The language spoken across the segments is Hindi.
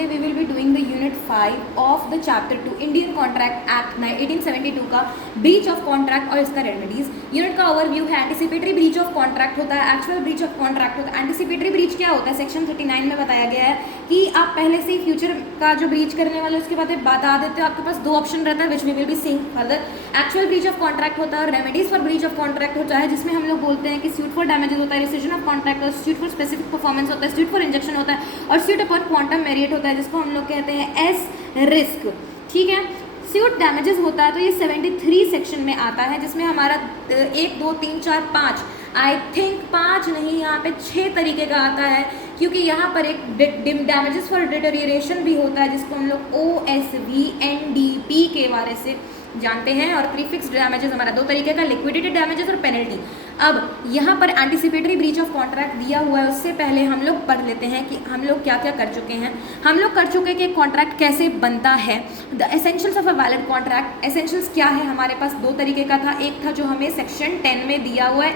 Today we will be doing the unit 5 of the chapter 2 Indian contract act 1872 का ब्रीच ऑफ कॉन्ट्रैक्ट और इसका रेमेडीज। यूनिट का ओवरव्यू है, एंटिसिपेटरी ब्रीच ऑफ कॉन्ट्रैक्ट होता है, एक्चुअल ब्रीच ऑफ कॉन्ट्रैक्ट होता है। एंटिसिपेटरी ब्रीच क्या होता है, सेक्शन 39 में बताया गया है कि आप पहले से ही फ्यूचर का जो ब्रीच करने वाले उसके बाद बता देते हो, आपके पास दो ऑप्शन रहता है which we will be seeing further. Actual breach of contract होता है और remedies for breach of contract होता है, जिसमें हम लोग बोलते हैं कि सूट फॉर डैमेजेस होता है, रिसिजन ऑफ कॉन्ट्रैक्ट और सूट फॉर स्पेसिफिक परफॉर्मेंस होता है, सूट फॉर इंजेक्शन होता है और सूट अपॉन क्वांटम मेरिट होता है, जिसको हम लोग कहते हैं एस रिस्क। ठीक है, सूट डैमेजेस होता है तो ये 73 सेक्शन में आता है, जिसमें हमारा 1 2 3 4 5 आई थिंक 5 नहीं, यहाँ पे 6 तरीके का आता है, क्योंकि यहाँ पर एक डैमेजेस फॉर डिटेरियोरेशन भी होता है, जिसको हम लोग OSV NDP के बारे से जानते हैं। और प्रीफिक्स डैमेजेस हमारा 2 तरीके का, लिक्विडेटेड डैमेजेस और पेनल्टी। अब यहाँ पर एंटिसिपेटरी ब्रीच ऑफ कॉन्ट्रैक्ट दिया हुआ है, उससे पहले हम लोग पढ़ लेते हैं कि हम लोग क्या क्या कर चुके हैं। हम लोग कर चुके हैं कि कॉन्ट्रैक्ट कैसे बनता है, the essentials of a valid contract. Essentials क्या है, हमारे पास 2 तरीके का था, एक था जो हमें सेक्शन 10 में दिया हुआ है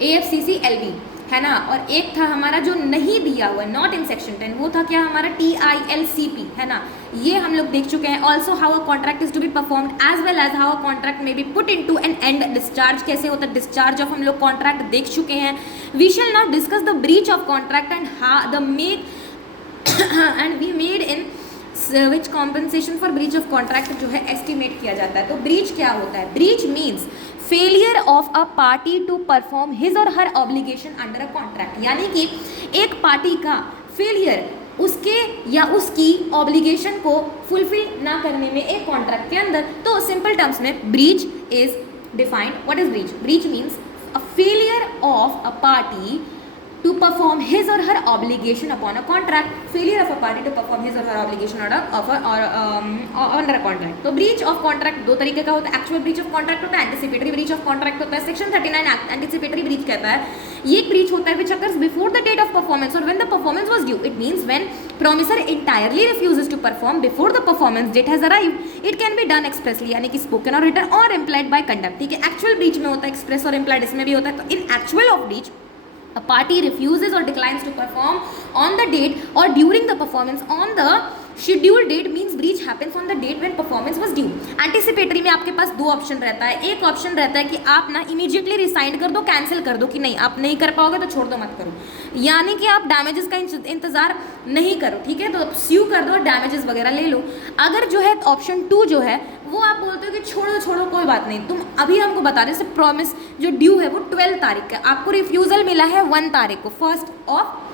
AFCC LB है ना, और एक था हमारा जो नहीं दिया हुआ है, नॉट इन सेक्शन 10, वो था क्या हमारा TILCP है ना, ये हम लोग देख चुके हैं। Also how a contract is to be performed as well as how a contract may be put into an end discharge, कैसे होता है डिस्चार्ज ऑफ हम लोग कॉन्ट्रैक्ट देख चुके हैं। We shall not discuss the breach of contract and the make and we made in which compensation for breach of contract जो है एस्टिमेट किया जाता है। तो ब्रीच क्या होता है, breach means failure of a party to perform his or her obligation under a contract, यानी कि एक पार्टी का फेलियर उसके या उसकी ऑब्लिगेशन को फुलफिल ना करने में एक कॉन्ट्रैक्ट के अंदर। तो सिंपल टर्म्स में breach is defined, what is breach, breach means a failure of a party to perform his or her obligation upon a contract, failure of a party to perform his or her obligation under a contract। तो breach of contract 2 तरीके का होता है, actual breach of contract होता है, anticipatory breach of contract होता है। section 39 anticipatory breach कहता है ये एक breach होता है which occurs before the date of performance or when the performance was due। It means when promisor entirely refuses to perform before the performance date has arrived। It can be done expressly, यानी कि spoken or written or implied by conduct। ठीक है, actual breach में होता है, express और implied इसमें भी होता है। तो in actual of breach a party refuses or declines to perform on the date or during the performance on the scheduled date means breach happens on the date when performance was due। Anticipatory में आपके पास 2 ऑप्शन रहता है, एक ऑप्शन रहता है कि आप ना इमीडिएटली रिसाइंड कर दो, कैंसिल कर दो कि नहीं आप नहीं कर पाओगे तो छोड़ दो, मत करो, यानी कि आप डैमेजेस का इंतजार नहीं करो। ठीक है, तो स्यू कर दो, डैमेजेस वगैरह ले लो। अगर जो है ऑप्शन 2 जो है वो आप बोलते हो कि छोड़ो छोड़ो कोई बात नहीं, तुम अभी हमको बता रहे, जैसे प्रॉमिस जो ड्यू है वो 12 तारीख का, आपको रिफ्यूज़ल मिला है 1 तारीख को, 1st of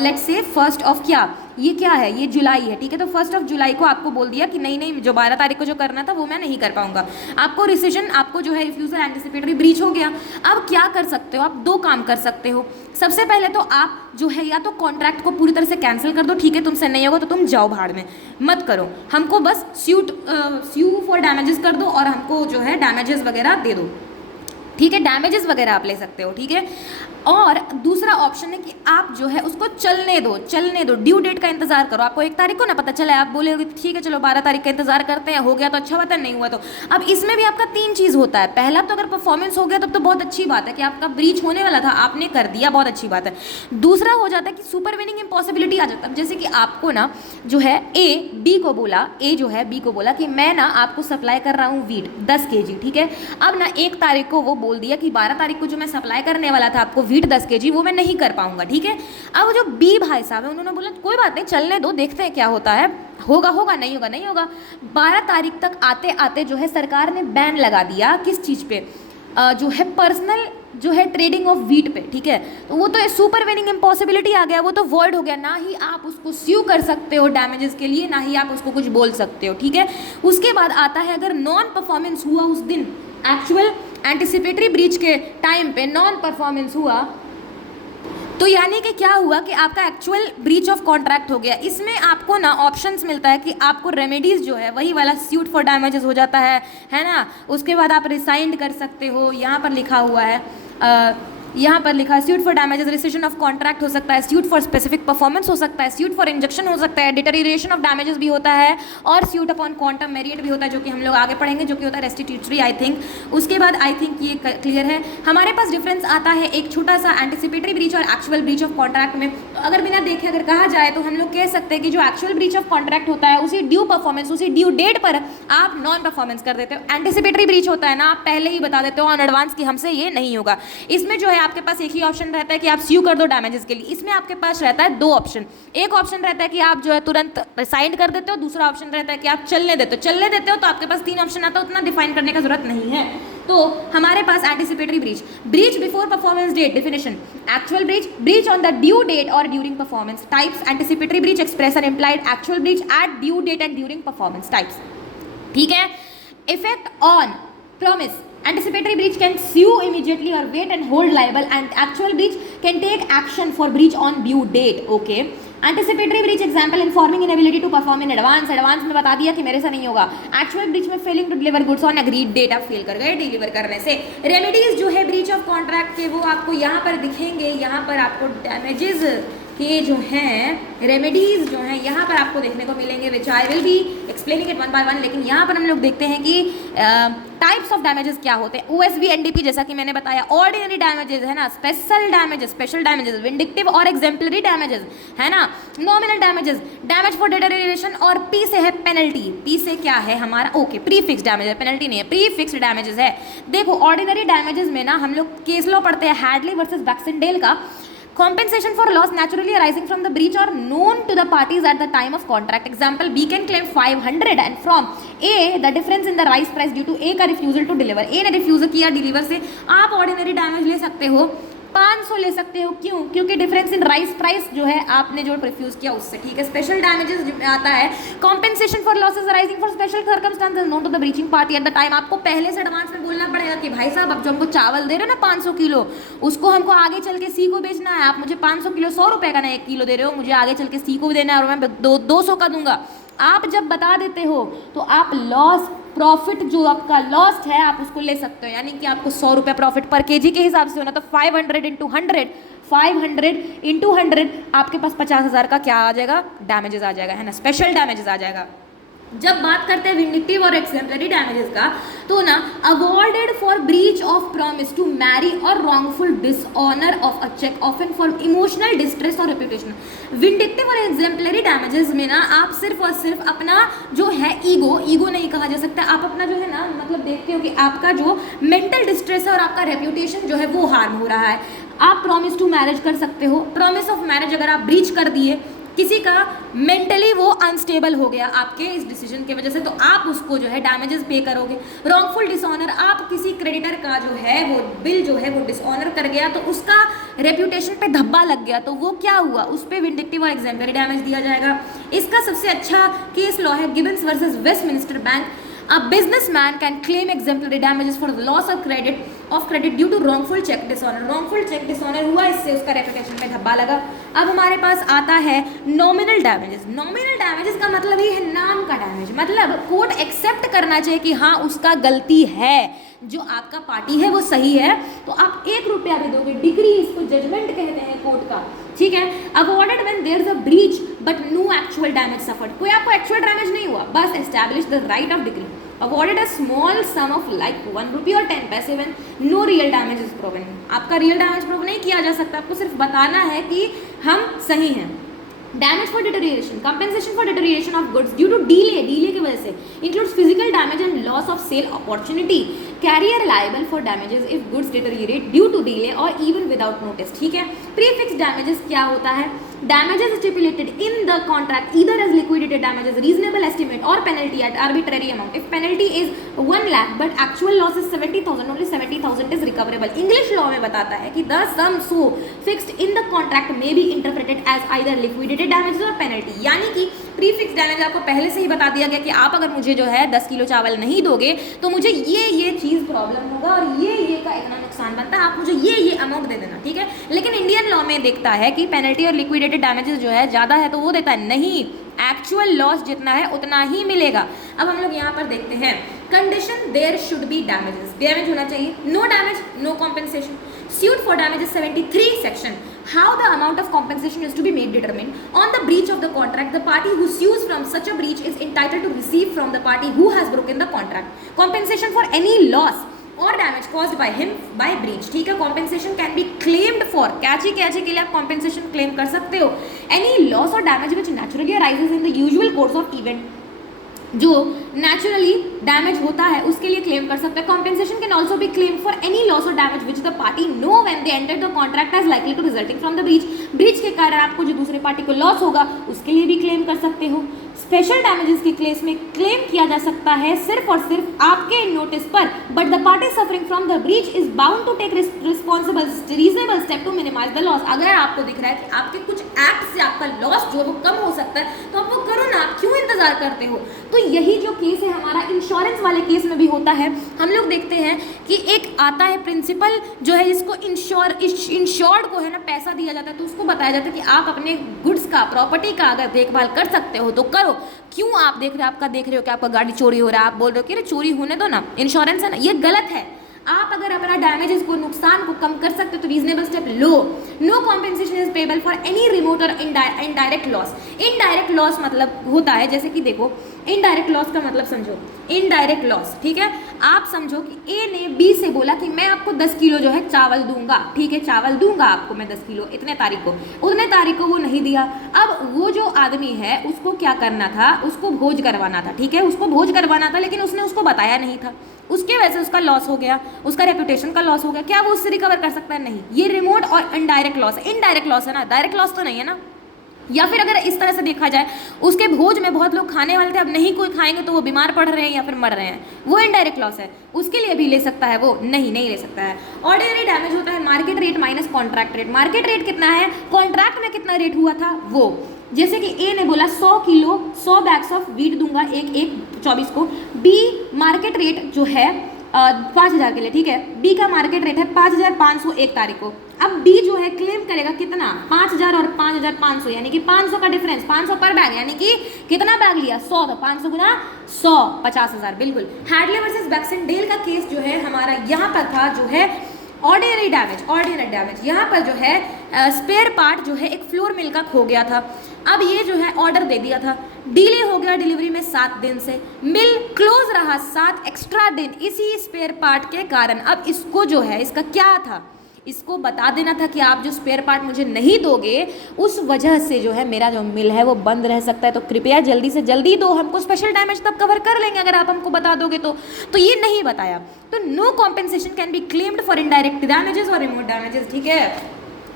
let's say 1st of क्या, ये क्या है, ये जुलाई है। ठीक है, तो 1st ऑफ जुलाई को आपको बोल दिया कि नहीं नहीं जो 12 तारीख को जो करना था वो मैं नहीं कर पाऊंगा, आपको रिसिजन, आपको जो है रिफ्यूजल एंटिसिपेटरी ब्रीच हो गया। अब क्या कर सकते हो, आप 2 काम कर सकते हो। सबसे पहले तो आप जो है या तो कॉन्ट्रैक्ट को पूरी तरह से कैंसिल कर दो, ठीक है तुमसे नहीं होगा तो तुम जाओ भाड़ में, मत करो, हमको बस स्यू फॉर डैमेजेस कर दो और हमको जो है डैमेजेस वगैरह दे दो। ठीक है, डैमेजेस वगैरह आप ले सकते हो। ठीक है, और दूसरा ऑप्शन है कि आप जो है उसको चलने दो, ड्यू डेट का इंतजार करो। आपको 1 तारीख को ना पता चला, आप बोलोगे ठीक है चलो 12 तारीख का इंतजार करते हैं, हो गया तो अच्छा बात है, नहीं हुआ तो। अब इसमें भी आपका 3 चीज़ होता है। पहला तो अगर परफॉर्मेंस हो गया तब तो बहुत अच्छी बात है कि आपका ब्रीच होने वाला था, आपने कर दिया, बहुत अच्छी बात है। दूसरा हो जाता है कि सुपरवेनिंग इम्पॉसिबिलिटी आ जाता है। जैसे कि आपको ना जो है A जो है B को बोला कि मैं ना आपको सप्लाई कर रहा हूँ वीट 10 kg। ठीक है, अब ना 1 तारीख को वो बोल दिया कि 12 तारीख को जो मैं सप्लाई करने वाला था आपको वीट 10 kg वो मैं नहीं कर पाऊंगा। ठीक है, अब जो B भाई साहब है उन्होंने बोला कोई बात नहीं, चलने दो, देखते हैं क्या होता है, होगा नहीं होगा। 12 तारीख तक आते आते जो है सरकार ने बैन लगा दिया किस चीज़ पे, जो है पर्सनल जो है ट्रेडिंग ऑफ वीट पे। ठीक है, तो वो तो सुपरवेनिंग इम्पॉसिबिलिटी आ गया, वो तो वॉइड हो गया, ना ही आप उसको स्यू कर सकते हो डैमेजेस के लिए, ना ही आप उसको कुछ बोल सकते हो। ठीक है, उसके बाद आता है अगर नॉन परफॉर्मेंस हुआ उस दिन, एक्चुअल एंटिसिपेटरी ब्रीच के टाइम पे नॉन परफॉर्मेंस हुआ तो यानी कि क्या हुआ कि आपका एक्चुअल ब्रीच ऑफ कॉन्ट्रैक्ट हो गया। इसमें आपको ना ऑप्शंस मिलता है कि आपको रेमेडीज़ जो है वही वाला सूट फॉर डैमेजेस हो जाता है ना, उसके बाद आप रिसाइंड कर सकते हो। यहाँ पर लिखा हुआ है suit for damages rescission of contract हो सकता है, सूट फॉर स्पेसिफिक परफॉर्मेंस हो सकता है, सूट फॉर इंजेक्शन हो सकता है, डिटेरियोरेशन ऑफ डैमेजेस भी होता है और सूट अपॉन क्वांटम मेरिट भी होता है, जो कि हम लोग आगे पढ़ेंगे, जो कि होता है रेस्टिट्यूटरी आई थिंक। उसके बाद आई थिंक ये क्लियर है। हमारे पास डिफरेंस आता है एक छोटा सा एंटिसिपेटरी ब्रीच और एक्चुअल ब्रीच ऑफ कॉन्ट्रैक्ट में। अगर बिना देखे अगर कहा जाए तो हम लोग कह सकते हैं कि जो एक्चुअल ब्रीच ऑफ कॉन्ट्रैक्ट होता है उसी ड्यू परफॉर्मेंस, उसी ड्यू डेट पर आप नॉन परफॉर्मेंस कर देते हो। एंटिसिपेटरी ब्रीच होता है ना, आप पहले ही बता देते हो ऑन एडवांस कि हमसे ये नहीं होगा। इसमें जो है आपके पास एक ही ऑप्शन रहता है कि आप स्यू कर दो डैमेजेस के लिए। इसमें आपके पास रहता है दो ऑप्शन, एक ऑप्शन रहता है कि आप जो है तुरंत रिसाइंड कर देते हो, दूसरा ऑप्शन रहता है कि आप चलने देते हो। चलने देते हो तो आपके पास तीन ऑप्शन आता है, उतना डिफाइन करने का जरूरत नहीं है। तो हमारे पास anticipatory breach, breach before performance date, definition actual breach, breach on the due date और during performance. Types, anticipatory breach express and implied actual breach at due date and during performance types. ठीक है। Effect on promise, anticipatory breach can sue immediately or wait and hold liable, and actual breach can take action for breach on due date. Okay, anticipatory breach example informing inability to perform in advance, advance में बता दिया कि मेरे से नहीं होगा। एक्चुअल ब्रीच में failing to deliver goods on agreed date, आप फेल कर गए डिलीवर करने से। रेमेडीज जो है ब्रीच ऑफ कॉन्ट्रैक्ट के वो आपको यहाँ पर दिखेंगे, यहाँ पर आपको डैमेजेस के जो हैं रेमेडीज जो हैं यहाँ पर आपको देखने को मिलेंगे, which I will be explaining it one by one. लेकिन यहाँ पर हम लोग देखते हैं कि टाइप्स ऑफ डैमेजेस क्या होते हैं। ओएसवी एनडीपी जैसा कि मैंने बताया, ऑर्डिनरी डैमेजेस है ना, special damages, special damages, vindictive और एग्जेम्पलरी डैमेजेस है ना, nominal damages, damage for deterioration, और पी से है पेनल्टी। पी से क्या है हमारा, ओके, प्री फिक्स डैमेज है, पेनल्टी नहीं है, प्री फिक्स डैमेजेस है। देखो ऑर्डिनरी डैमेजेस में ना हम लोग केस लॉ पढ़ते हैं हैडली वर्सेस बैक्सनडेल का। Compensation for loss naturally arising from the breach or known to the parties at the time of contract. Example, B can claim 500 and from A the difference in the rice price due to A का refusal to deliver. A ने refuse किया deliver से, आप ordinary damage ले सकते हो 500 ले सकते हो। क्यों? क्योंकि डिफरेंस इन राइस प्राइस जो है आपने जो रिफ्यूज किया उससे। ठीक है। स्पेशल डैमेजेस में आता है compensation for losses arising for special circumstances known to the breaching party at the time. आपको पहले से एडवांस में बोलना पड़ेगा कि भाई साहब, अब जो हमको चावल दे रहे हो ना 500 किलो, उसको हमको आगे चल के सी को बेचना है। आप मुझे 500 किलो 100 रुपये का ना 1 किलो दे रहे हो, मुझे आगे चल के सी को भी देना है और मैं 200 का दूंगा। आप जब बता देते हो तो आप लॉस, प्रॉफिट जो आपका लॉस्ट है आप उसको ले सकते हो। यानी कि आपको 100 रुपये प्रॉफिट पर केजी के हिसाब से होना, तो 500 इंटू 100, 500 इंटू 100 आपके पास 50,000 का क्या आ जाएगा, डैमेजेस आ जाएगा, है ना, स्पेशल डैमेजेस आ जाएगा। जब बात करते हैं विंडिक्टिव और एक्सेम्पलरी डैमेजेस का, तो ना awarded for breach of promise to marry और wrongful dishonour of a cheque often for emotional distress और रेपुटेशन। विंडिक्टिव और एक्सेम्पलरी डैमेजेस में ना आप सिर्फ और सिर्फ अपना जो है ईगो नहीं कहा जा सकता, आप अपना जो है ना मतलब देखते हो कि आपका जो मेंटल डिस्ट्रेस है और आपका रेपुटेशन जो है वो हार्म हो रहा है। आप प्रॉमिस टू मैरिज कर सकते हो, प्रॉमिस ऑफ मैरिज अगर आप ब्रीच कर दिए, किसी का मेंटली वो अनस्टेबल हो गया आपके इस डिसीजन की वजह से, तो आप उसको जो है डैमेजेस पे करोगे। रॉन्गफुल डिसऑनर, आप किसी क्रेडिटर का जो है वो बिल जो है वो डिसऑनर कर गया, तो उसका रेप्यूटेशन पे धब्बा लग गया, तो वो क्या हुआ, उस पर विंडिक्टिव और एक्सेम्पलरी डैमेज दिया जाएगा। इसका सबसे अच्छा केस लॉ है Gibbons versus Westminster bank. A businessman can claim exemplary damages for the loss of credit due to wrongful check dishonor. wrongful check dishonor हुआ, इससे उसका रेपुटेशन पे धब्बा लगा। अब हमारे पास आता है नॉमिनल डैमेजेस। नॉमिनल डैमेजेस का मतलब ये है नाम का डैमेज, मतलब कोर्ट एक्सेप्ट करना चाहिए कि हाँ उसका गलती है, जो आपका पार्टी है वो सही है, तो आप 1 रुपया भी दोगे। डिग्री, इसको जजमेंट कहते हैं कोर्ट का। ठीक है। Awarded when there is a breach but no actual damage suffered, कोई आपको एक्चुअल डैमेज नहीं हुआ, बस establish the right of degree. Awarded a small sum of like 1 rupee और 10 paise when no real damage is proven. आपका रियल डैमेज प्रूव नहीं किया जा सकता, आपको सिर्फ बताना है कि हम सही हैं। Damage for deterioration, compensation for deterioration of goods due to delay की वजह से, includes physical damage and loss of sale opportunity. Carrier liable for damages if goods deteriorate due to delay or even without notice. ठीक है। प्रीफिक्स डैमेजेस क्या होता है, damages stipulated in the contract either as liquidated damages, reasonable estimate or penalty at arbitrary amount. If penalty is 1 lakh but actual loss is 70,000, only 70,000 is recoverable. English law में बताता है कि the sum so fixed in the contract may be interpreted as either liquidated damages or penalty. यानी कि प्रीफिक्स डैमेज आपको पहले से ही बता दिया गया कि आप अगर मुझे जो है 10 किलो चावल नहीं दोगे तो मुझे ये चीज़ प्रॉब्लम होगा और ये का इतना नुकसान बनता है, आप मुझे ये अमाउंट दे देना। ठीक है। लेकिन इंडियन लॉ में देखता है कि पेनल्टी और लिक्विडेटेड डैमेजेस जो है ज़्यादा है तो वो देता है नहीं, एक्चुअल लॉस जितना है उतना ही मिलेगा। अब हम लोग यहाँ पर देखते हैं condition, there should be damages, damage होना चाहिए, no damage no compensation. Suit for damages 73 section, how the amount of compensation is to be made determined. On the breach of the contract, the party who sues from such a breach is entitled to receive from the party who has broken the contract compensation for any loss और damage caused by him by breach, ठीक है। Compensation can be claimed for, कैची कैची के लिए आप कॉम्पेंसेशन क्लेम कर सकते हो, एनी लॉस और damage which naturally arises in the usual course of event, जो नेचुरली डैमेज होता है उसके लिए क्लेम कर सकते हैं। Compensation can also be claim for any loss और damage which the party know when they enter the contract as likely to resulting from the breach, breach के कारण आपको जो दूसरे पार्टी को लॉस होगा उसके लिए भी क्लेम कर सकते हो। स्पेशल डैमेजेस के केस में क्लेम किया जा सकता है सिर्फ और सिर्फ आपके नोटिस पर, but the party suffering from the breach is bound to take responsible reasonable step to minimise the loss. अगर आपको दिख रहा है कि आपके कुछ एक्ट से आपका लॉस जो है वो कम हो सकता है तो आप वो करो ना, आप क्यों इंतजार करते हो। तो यही जो केस है हमारा इंश्योरेंस वाले केस में भी होता है। हम लोग देखते हैं कि एक आता है प्रिंसिपल जो है जिसको इंश्योर्ड को है ना पैसा दिया जाता है, तो उसको बताया जाता है कि आप अपने गुड्स का, प्रॉपर्टी का अगर देखभाल कर सकते हो तो करो। क्यों आप देख रहे हो कि आपका गाड़ी चोरी हो रहा है, आप बोल रहे हो कि अरे चोरी होने दो ना, इंश्योरेंस है ना, ये गलत है। आप अगर अपना डैमेजेस को, नुकसान को कम कर सकते हो तो रीजनेबल स्टेप लो। No compensation is payable for any remote और इनडायरेक्ट लॉस। इनडायरेक्ट लॉस मतलब होता है, जैसे कि देखो इनडायरेक्ट लॉस का मतलब समझो, इनडायरेक्ट लॉस, ठीक है। आप समझो कि ए ने बी से बोला कि मैं आपको 10 किलो जो है चावल दूंगा, ठीक है, चावल दूंगा आपको मैं 10 किलो इतने तारीख को, उतने तारीख को वो नहीं दिया। अब वो जो आदमी है उसको क्या करना था, उसको भोज करवाना था, ठीक है, उसको भोज करवाना था, लेकिन उसने उसको बताया नहीं था, उसके वजह से उसका लॉस हो गया, उसका रेपुटेशन का लॉस हो गया। क्या वो उससे रिकवर कर सकता है? नहीं। ये रिमोट और इनडायरेक्ट लॉस है। इनडायरेक्ट लॉस है ना, डायरेक्ट लॉस तो नहीं है ना। या फिर अगर इस तरह से देखा जाए, उसके भोज में बहुत लोग खाने वाले थे, अब नहीं कोई खाएंगे तो वो बीमार पड़ रहे हैं या फिर मर रहे हैं, वो इनडायरेक्ट लॉस है। उसके लिए भी ले सकता है वो? नहीं ले सकता है। ऑर्डिनरी डैमेज होता है market rate minus contract rate. Market rate कितना है, कॉन्ट्रैक्ट में कितना रेट हुआ था वो, जैसे कि ए ने बोला 100 किलो 100 बैग्स ऑफ वीट दूंगा एक 24 को, बी मार्केट रेट जो है 5000 के लिए, ठीक है, बी का मार्केट रेट है 5500 एक तारीख को। अब बी जो है क्लेम करेगा कितना, 5000 और 5500, यानी कि 500 का डिफरेंस, 500 पर बैग, यानी कि कितना बैग लिया, 100, तो 500 गुना 100, 50,000, बिल्कुल। हैडले वर्सेस बैक्सनडेल का केस जो है हमारा यहाँ पर था, जो है ऑर्डिनरी डैमेज। यहाँ पर जो है स्पेयर पार्ट जो है एक फ्लोर मिल का खो गया था। अब ये जो है ऑर्डर दे दिया था, डिले हो गया डिलीवरी में 7 दिन से, मिल क्लोज रहा 7 एक्स्ट्रा दिन इसी स्पेयर पार्ट के कारण। अब इसको जो है, इसका क्या था, इसको बता देना था कि आप जो स्पेयर पार्ट मुझे नहीं दोगे उस वजह से जो है मेरा जो मिल है वो बंद रह सकता है, तो कृपया जल्दी से जल्दी दो, हमको स्पेशल डैमेज तब कवर कर लेंगे अगर आप हमको बता दोगे तो ये नहीं बताया। तो no compensation can be claimed for indirect damages और रिमोट डैमेजेस, ठीक है।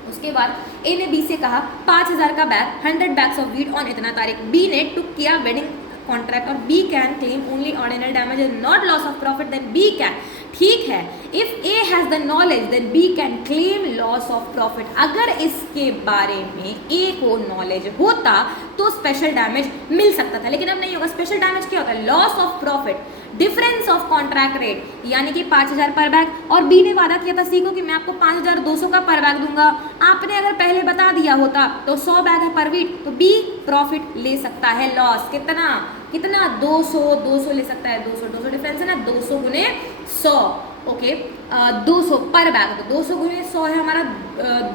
उसके बाद ए ने बी से कहा 5000 का bag, 100 bags of wheat on इतना तारीख, बी ने टुक किया वेडिंग कॉन्ट्रैक्ट और B can claim only ordinary damages not loss of profit, then B can, ठीक है, if A has the knowledge then B can claim loss of profit. अगर इसके बारे में ए को नॉलेज होता तो स्पेशल डैमेज मिल सकता था, लेकिन अब नहीं होगा। स्पेशल डैमेज क्या होता है, loss of profit, difference of contract rate, यानी कि 5000 पर बैग, और बी ने वादा किया था सी को कि मैं आपको 5200 का पर बैग दूंगा। आपने अगर पहले बता दिया होता तो 100 बैग है पर वीक, तो बी प्रॉफिट ले सकता है, लॉस कितना 200 ले सकता है, 200 डिफरेंस है ना, 200 गुने 100, ओके, 200 पर बैग, तो 200 गुने 100 है हमारा,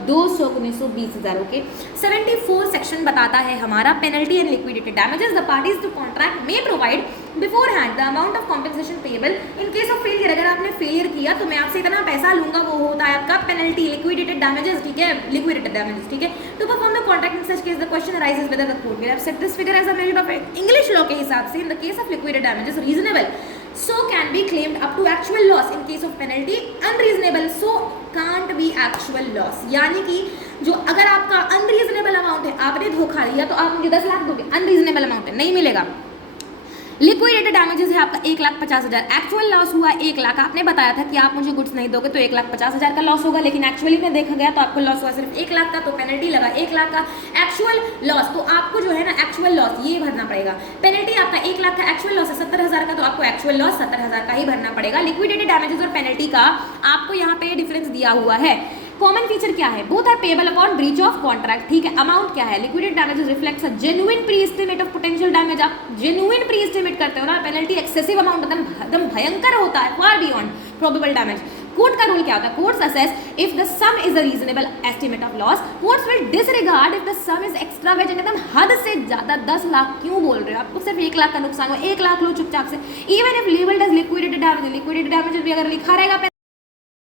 200 गुने 100 20,000, ओके। 74 सेक्शन बताता है हमारा penalty and liquidity damages, the parties to contract may provide beforehand the amount of compensation payable in case of failure. अगर आपने फेलियर किया तो मैं आपसे इतना पैसा लूंगा, वो होता है आपका पेनल्टी, लिक्विडेटेड डैमेजेस, ठीक है, लिक्विडेटेड डैमेजेस, ठीक है। To perform the contract in such case the question arises whether the court will have set this figure as a measure of English law के हिसाब से in the case of liquidated damages reasonable so can be claimed up to actual loss, in case of penalty unreasonable so can't be actual loss। यानी कि जो अगर आपका unreasonable amount है, आपने धोखा दिया तो आप मुझे 10 लाख दोगे, unreasonable amount है, नहीं मिलेगा। लिक्विडेटेड डैमेजेस है आपका 1,50,000, एक्चुअल लॉस हुआ 1 लाख, आपने बताया था कि आप मुझे गुड्स नहीं दोगे तो 1,50,000 का लॉस होगा, लेकिन एक्चुअली में देखा गया तो आपको लॉस हुआ सिर्फ 1 लाख का, तो पेनल्टी लगा 1 लाख का एक्चुअल लॉस, तो आपको जो है ना एक्चुअल लॉस ये भरना पड़ेगा। पेनल्टी आपका 1 लाख का, एक्चुअल लॉस है 70,000 का, तो आपको एक्चुअल लॉस 70,000 का ही भरना पड़ेगा। लिक्विडेटेड डैमेजेस और पेनल्टी का आपको यहाँ पे डिफरेंस दिया हुआ है। कॉमन फीचर क्या है, both are payable upon breach of contract, ठीक है। अमाउंट क्या है, liquidated damages reflects a genuine pre estimate of potential damage, आप जेन्युइन प्री एस्टिमेट करते हो ना, पेनल्टी एक्सेसिव अमाउंट एकदम भयंकर होता है, far beyond probable damage. Court का रूल क्या होता है? Courts assess if the some is a reasonable estimate of loss, courts will disregard if the some is extravagant, एकदम हद से ज्यादा। 10 लाख क्यों बोल रहे हो? आपको सिर्फ 1 लाख का नुकसान हो, 1 लाख लो चुपचाप से। Even if legal does liquidated damage भी अगर लिखा रहेगा